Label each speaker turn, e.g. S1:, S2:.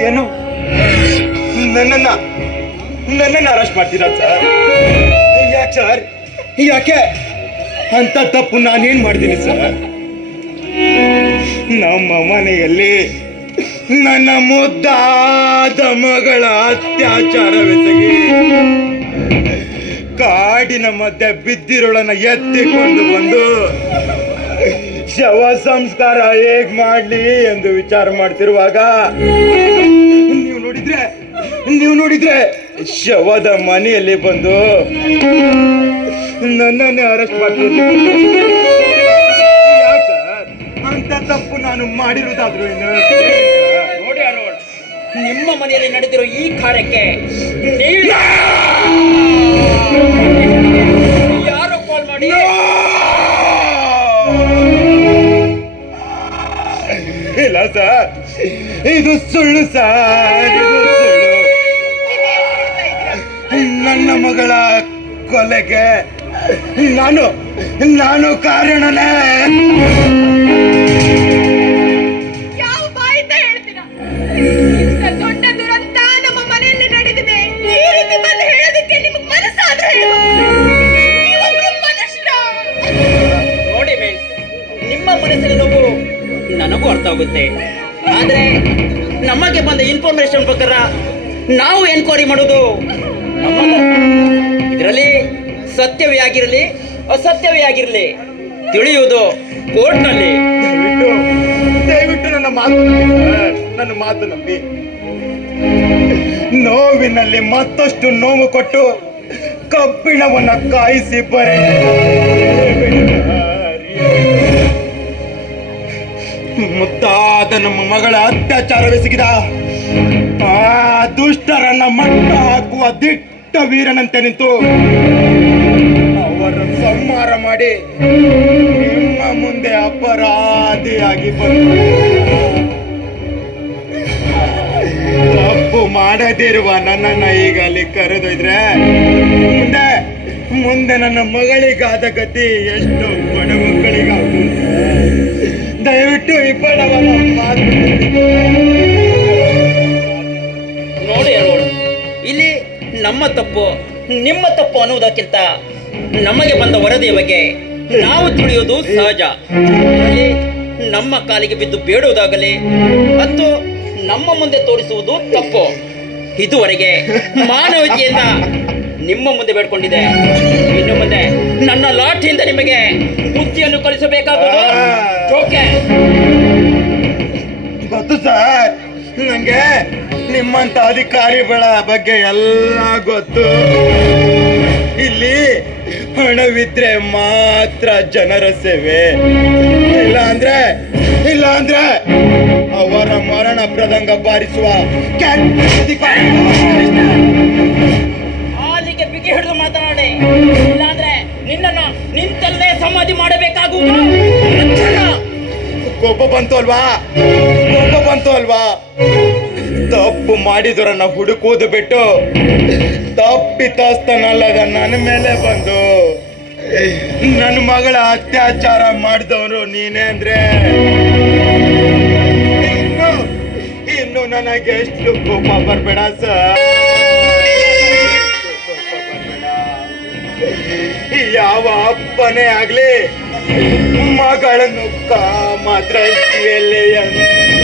S1: ಏನು? ನನ್ನನ್ನ ನನ್ನ ಅರೆಸ್ಟ್ ಮಾಡ್ತೀರಾ ಸರ್ ಯಾಕೆ ಸರ್ ಯಾಕೆ? ಅಂತ ತಪ್ಪು ನಾನೇನ್ ಮಾಡ್ತೀನಿ ಸರ್ ನಮ್ಮ ಮನೆಯಲ್ಲಿ ನನ್ನ ಮುದ್ದಾದ ಮಗಳ ಅತ್ಯಾಚಾರವೆಸಗಿ ಕಾಡಿನ ಮಧ್ಯೆ ಬಿದ್ದಿರೋಳನ್ನ ಎತ್ತಿಕೊಂಡು ಬಂದು ಶವ ಸಂಸ್ಕಾರ ಹೇಗ್ ಮಾಡ್ಲಿ ಎಂದು ವಿಚಾರ ಮಾಡ್ತಿರುವಾಗ ನೀವು ನೋಡಿದ್ರೆ ನೀವು ನೋಡಿದ್ರೆ ಶವದ ಮನೆಯಲ್ಲಿ ಬಂದು ನನ್ನನ್ನೇ ಅರೆಸ್ಟ್ ಮಾಡ್ತೀನಿ? ಅಂತ ತಪ್ಪು ನಾನು ಮಾಡಿರುವುದಾದ್ರು ಏನು
S2: ನೋಡಿ ಅರುಣ್ ನಿಮ್ಮ ಮನೆಯಲ್ಲಿ ನಡೆದಿರೋ ಈ ಕಾರ್ಯಕ್ಕೆ
S1: ಇಲ್ಲ ಸರ್. ಇದು ಸುಳ್ಳು ಸರ್. ಇದು ಸುಳ್ಳು. ನನ್ನ ಮಗಳ ಕೊಲೆಗೆ ನಾನು ನಾನು ಕಾರಣನೇ.
S2: ಆಗುತ್ತೆ ಆದರೆ ನಮಗೆ ಬಂದ ಇನ್ಫಾರ್ಮೇಶನ್ ಪ್ರಕಾರ ನಾವು ಎನ್ಕ್ವೈರಿ ಮಾಡೋದು? ಇದರಲ್ಲಿ ಸತ್ಯವೇ ಆಗಿರಲಿ, ಅಸತ್ಯವೇ ಆಗಿರಲಿ ತಿಳಿಯುವುದು ಕೋರ್ಟ್ನಲ್ಲಿ.
S1: ದಯವಿಟ್ಟು ನನ್ನ ಮಾತು ನನ್ನ ಮಾತು ನಂಬಿ. ನೋವಿನಲ್ಲಿ ಮತ್ತಷ್ಟು ನೋವು ಕೊಟ್ಟು ಕಬ್ಬಿಣವನ್ನು ಕಾಯಿಸಿ ಬರೆ. ಮುತ್ತಾದ ನಮ್ಮ ಮಗಳ ಅತ್ಯಾಚಾರವೆಸಗಿದ ಆ ದುಷ್ಟರನ್ನ ಮಟ್ಟ ಹಾಕುವ ದಿಟ್ಟ ವೀರನಂತೆ ನಿಂತು ಅವರ ಸಂಹಾರ ಮಾಡಿ ನಿಮ್ಮ ಮುಂದೆ ಅಪರಾಧಿಯಾಗಿ ಬಂದು ತಪ್ಪು ಮಾಡದಿರುವ ನನ್ನನ್ನ ಈಗ ಅಲ್ಲಿ ಕರೆದೊಯ್ದ್ರೆ ಮುಂದೆ ಮುಂದೆ ನನ್ನ ಮಗಳಿಗಾದ ಗತಿ ಎಷ್ಟು ಬಡ ಮಕ್ಕಳಿಗಾಗುತ್ತೆ ದಯವಿಟ್ಟು
S2: ನೋಡಿ ಇಲ್ಲಿ ನಮ್ಮ ತಪ್ಪು, ನಿಮ್ಮ ತಪ್ಪು ಅನ್ನುವುದಕ್ಕಿಂತ ನಮಗೆ ಬಂದ ವರದಿಯ ಬಗ್ಗೆ ನಾವು ತಿಳಿಯೋದು ಸಹಜ. ನಮ್ಮ ಕಾಲಿಗೆ ಬಿದ್ದು ಬೇಡುವುದಾಗಲಿ ಮತ್ತು ನಮ್ಮ ಮುಂದೆ ತೋರಿಸುವುದು ತಪ್ಪು. ಇದುವರೆಗೆ ಮಾನವತೆಯಿಂದ ನಿಮ್ಮ ಮುಂದೆ ಬೇಡ್ಕೊಂಡಿದೆ. ಇನ್ನು ಮುಂದೆ ನನ್ನ ಲಾಠಿಯಿಂದ ನಿಮಗೆ ಬುದ್ಧಿಯನ್ನು ಕಲಿಸಬೇಕಾಗುವುದು.
S1: ಗೊತ್ತು ಸರ್. ನಂಗೆ ನಿಮ್ಮಂತ ಅಧಿಕಾರಿಗಳ ಬಗ್ಗೆ ಎಲ್ಲ ಗೊತ್ತು. ಇಲ್ಲಿ ಹಣವಿದ್ರೆ ಮಾತ್ರ ಜನರ ಸೇವೆ. ಇಲ್ಲ ಅಂದ್ರೆ ಇಲ್ಲ ಅಂದ್ರೆ ಅವರ ಮರಣ ಪ್ರದಂಗ ಬಾರಿಸುವ ಕೆಟ್ಟ ಅಧಿಕಾರಿ ಕೋಪ ಬಂತು ಅಲ್ವಾ ಕೋಪ ಬಂತು ಅಲ್ವಾ ತಪ್ಪು ಮಾಡಿದರನ್ನ ಹುಡುಕೋದು ಬಿಟ್ಟು ತಪ್ಪಿತಸ್ತನಲ್ಲದ ನನ್ನ ಮೇಲೆ ಬಂದು ನನ್ನ ಮಗಳ ಅತ್ಯಾಚಾರ ಮಾಡಿದವರು ನೀನೇ ಅಂದ್ರೆ ಇನ್ನು ಇನ್ನು ನನಗೆ ಎಷ್ಟು ಕೋಪ ಬರಬೇಡ ಸರ್? ಯಾವ ಅಪ್ಪನೇ ಆಗ್ಲಿ ಮಗಳನ್ನು ಕಾಮ ದೃಷ್ಟಿಯಲ್ಲಿ ಅಂತ